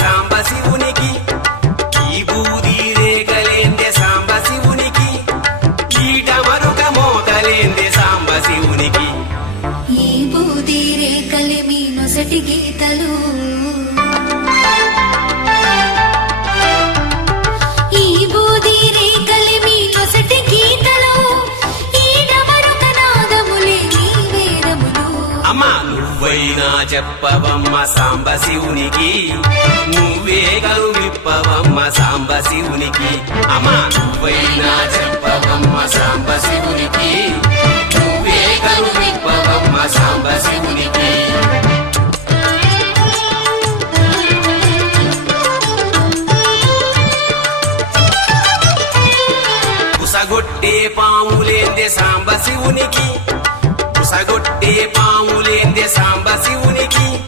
సాంబ శివునికి ఈ బూది రేగలేందే సాంబ శివునికి ఈట మరుక మోతలేందే సాంబ శివునికి ఈ బూది రేకలి మీ నొసటి గీతలు ఈ బూది రేకలి మీ నొసటి గీతలు ఈడ మరొక నాదములే నీ వేదములు అమ్మా నువ్వైనా చెప్పవమ్మ సాంబ శివునికి నువ్వే గలు విప్పవమ్మ సాంబ శివునికి అమ్మా నువ్వైనా చెప్పవమ్మ సాంబ శివునికి నువ్వే గలు విప్పవమ్మ సాంబ శివునికి